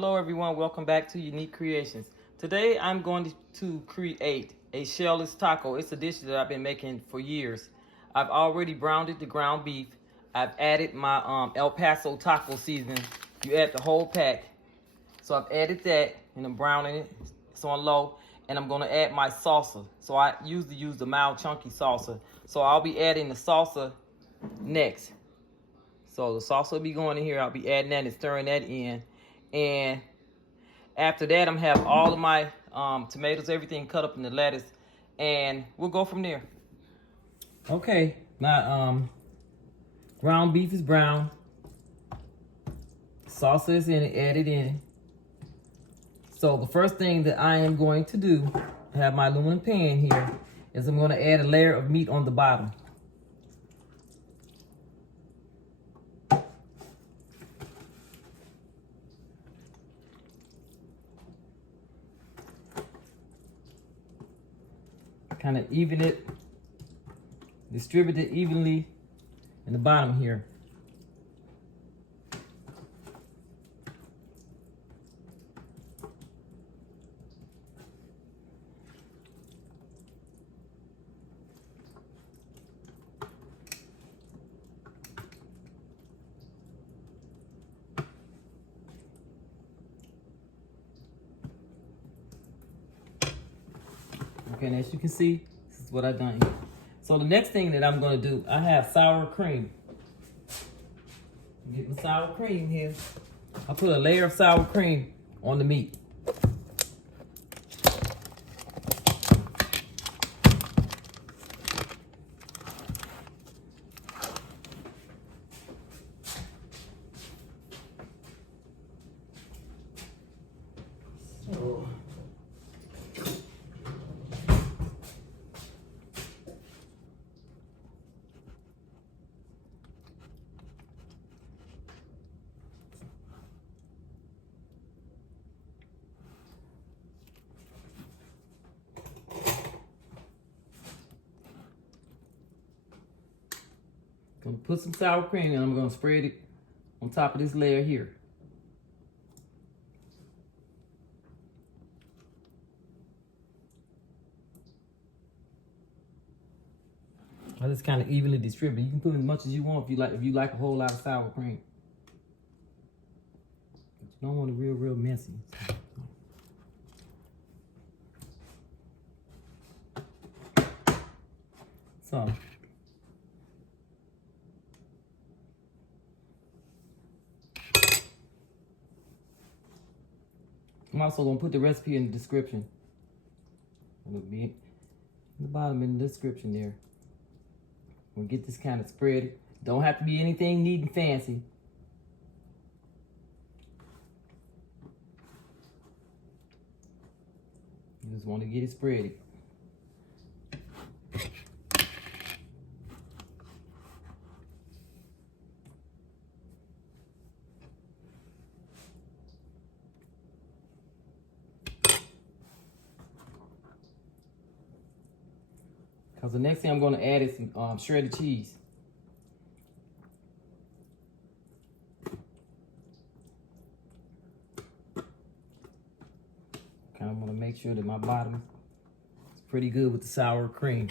Hello everyone, welcome back to Unique Creations. Today I'm going to create a shellless taco. It's a dish that I've been making for years. I've already browned the ground beef. I've added my El Paso taco seasoning. You add the whole pack. So I've added that and I'm browning it. It's on low. And I'm gonna add my salsa. So I usually use the mild chunky salsa. So I'll be adding the salsa next. So the salsa will be going in here. I'll be adding that and stirring that in. And after that, I'm gonna have all of my tomatoes, everything cut up in the lettuce, and we'll go from there. Okay, my ground beef is brown. Salsa is in it, added in. So the first thing that I am going to do, I have my aluminum pan here, is I'm gonna add a layer of meat on the bottom. Kind of even it, distribute it evenly in the bottom here. Okay, and as you can see, this is what I've done here. So the next thing that I'm going to do, I have sour cream. Get my sour cream here. I put a layer of sour cream on the meat. I'm gonna put some sour cream and I'm gonna spread it on top of this layer here. I just kind of evenly distribute. You can put as much as you want if you like a whole lot of sour cream. But you don't want it real messy. So I'm also gonna put the recipe in the description. It'll be in the bottom in the description there. We'll get this kind of spread. Don't have to be anything neat and fancy. You just want to get it spread. Because the next thing I'm going to add is some shredded cheese. Kind of want to make sure that my bottom is pretty good with the sour cream.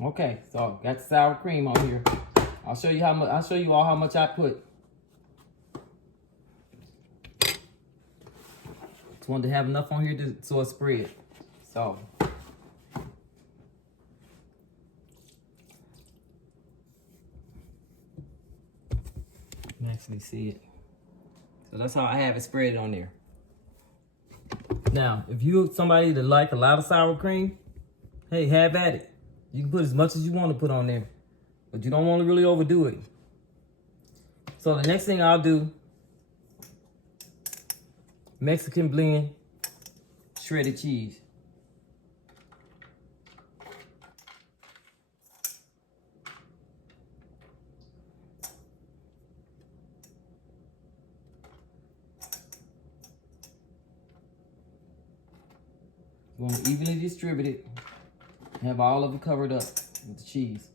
Okay, so got the sour cream on here. I'll show you how much. I'll show you all how much I put. Just wanted to have enough on here so it's spread. So you can actually see it. So that's how I have it spread on there. Now, if you're somebody that like a lot of sour cream, hey, have at it. You can put as much as you want to put on there, but you don't want to really overdo it. So the next thing I'll do, Mexican blend shredded cheese. I'm going to evenly distribute it. Have all of it covered up with the cheese.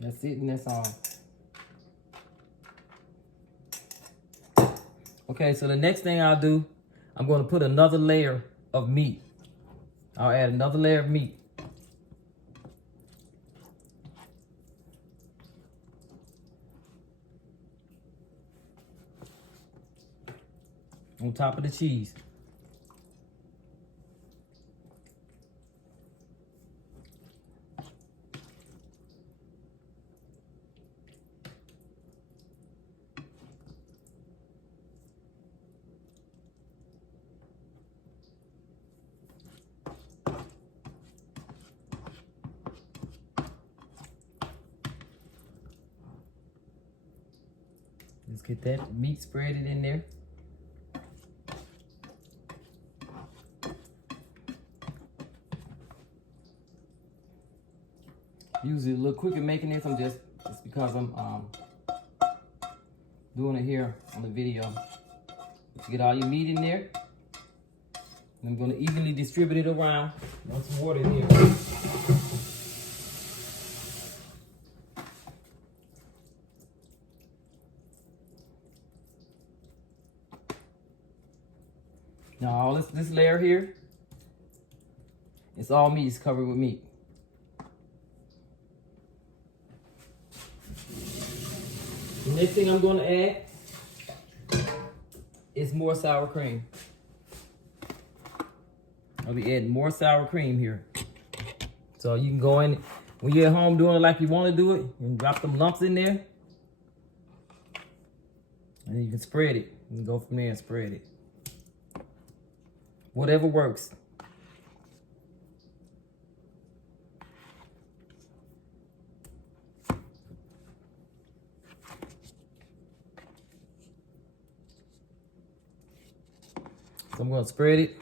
That's it, and that's all. Okay, so the next thing I'll do, I'm going to put another layer of meat. I'll add another layer of meat. On top of the cheese. Let's get that meat spreaded in there. Usually a little quicker making this. I'm just because I'm doing it here on the video. Let's get all your meat in there. And I'm going to evenly distribute it around. Want some water in here. Now all this layer here, it's all meat. It's covered with meat. The next thing I'm going to add is more sour cream. I'll be adding more sour cream here. So you can go in, when you're at home doing it like you want to do it, and drop them lumps in there. And then you can spread it. You can go from there and spread it. Whatever works. So I'm going to spread it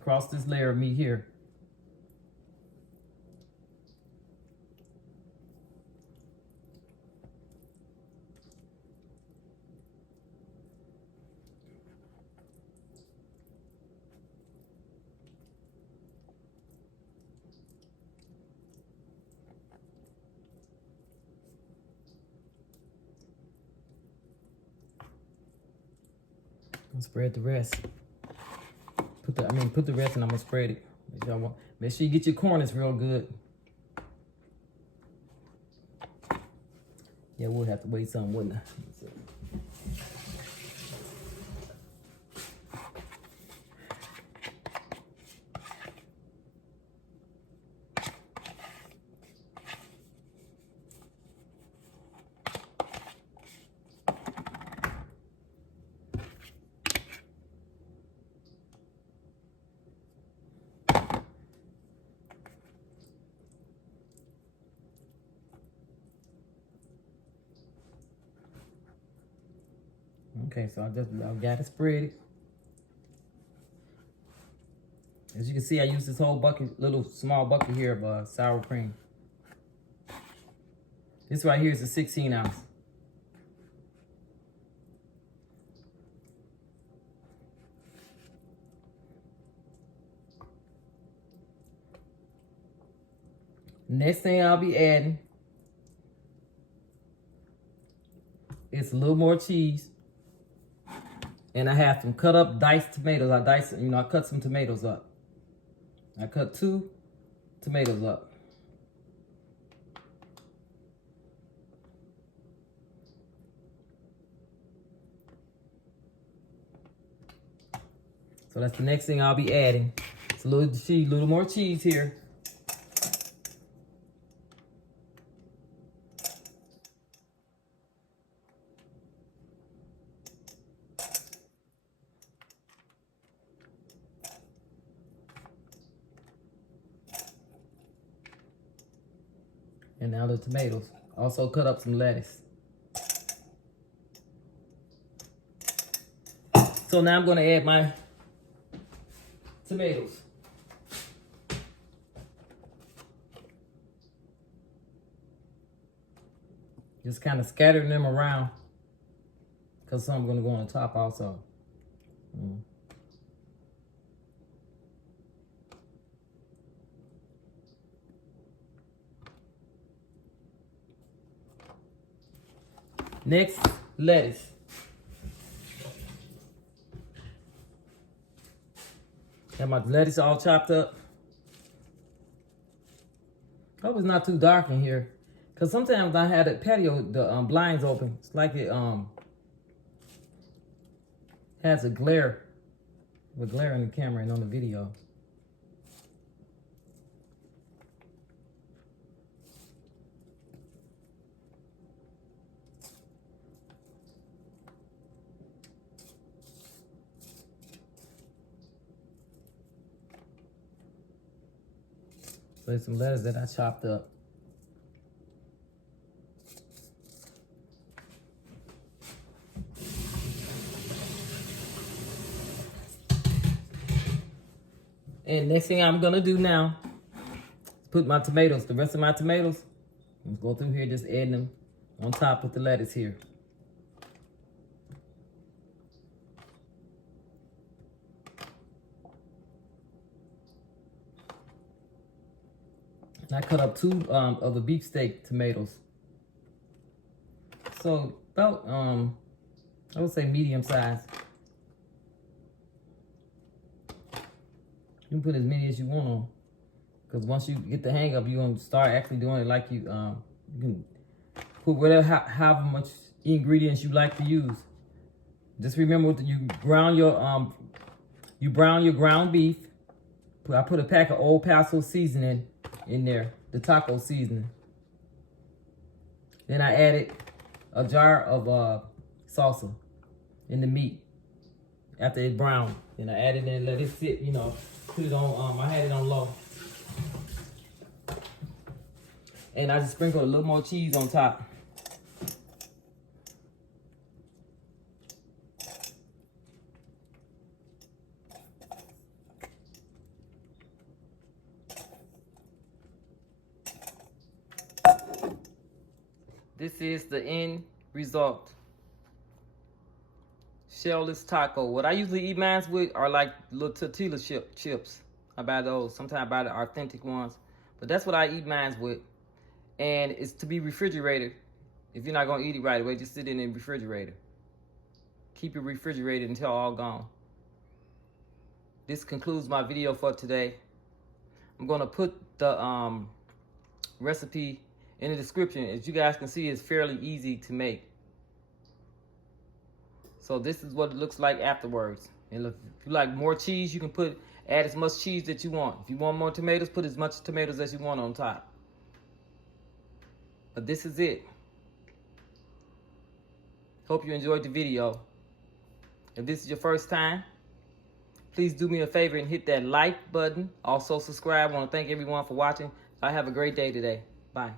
across this layer of meat here. Spread the rest. Put the rest and I'm gonna spread it. Make sure you get your corners real good. Yeah, we'll have to wait some, wouldn't I? Okay, so I've got it spread. As you can see, I used this whole bucket, little small bucket here of sour cream. This right here is a 16 ounce. Next thing I'll be adding is a little more cheese. And I have some cut up diced tomatoes. I cut some tomatoes up. I cut 2 tomatoes up. So that's the next thing I'll be adding. It's a little more cheese here. And now the tomatoes. Also cut up some lettuce. So now I'm going to add my tomatoes. Just kind of scattering them around because some are going to go on the top also. Mm. Next, lettuce. Got my lettuce all chopped up. Hope it's not too dark in here, cause sometimes I had the patio, the blinds open. It's like it has a glare, with glare in the camera and on the video. So there's some lettuce that I chopped up. And next thing I'm gonna do now is put my tomatoes, the rest of my tomatoes, let's go through here, just adding them on top with the lettuce here. And I cut up 2 of the beefsteak tomatoes. So about, I would say medium size. You can put as many as you want on, because once you get the hang of it, you're gonna start actually doing it like you can put whatever, however much ingredients you like to use. Just remember that you brown your ground beef. I put a pack of Old Paso seasoning in there, the taco seasoning. Then I added a jar of salsa in the meat after it's browned. Then I added it and let it sit, you know, put it on, I had it on low. And I just sprinkled a little more cheese on top. This is the end result. Shellless taco. What I usually eat mine with are like little tortilla chips. I buy those. Sometimes I buy the authentic ones. But that's what I eat mine with. And it's to be refrigerated. If you're not going to eat it right away, just sit in the refrigerator. Keep it refrigerated until all gone. This concludes my video for today. I'm going to put the recipe in the description. As you guys can see, it's fairly easy to make. So this is what it looks like afterwards. And if you like more cheese, you can add as much cheese that you want. If you want more tomatoes, put as much tomatoes as you want on top. But this is it. Hope you enjoyed the video. If this is your first time, please do me a favor and hit that like button. Also subscribe. I want to thank everyone for watching. I have a great day today. Bye.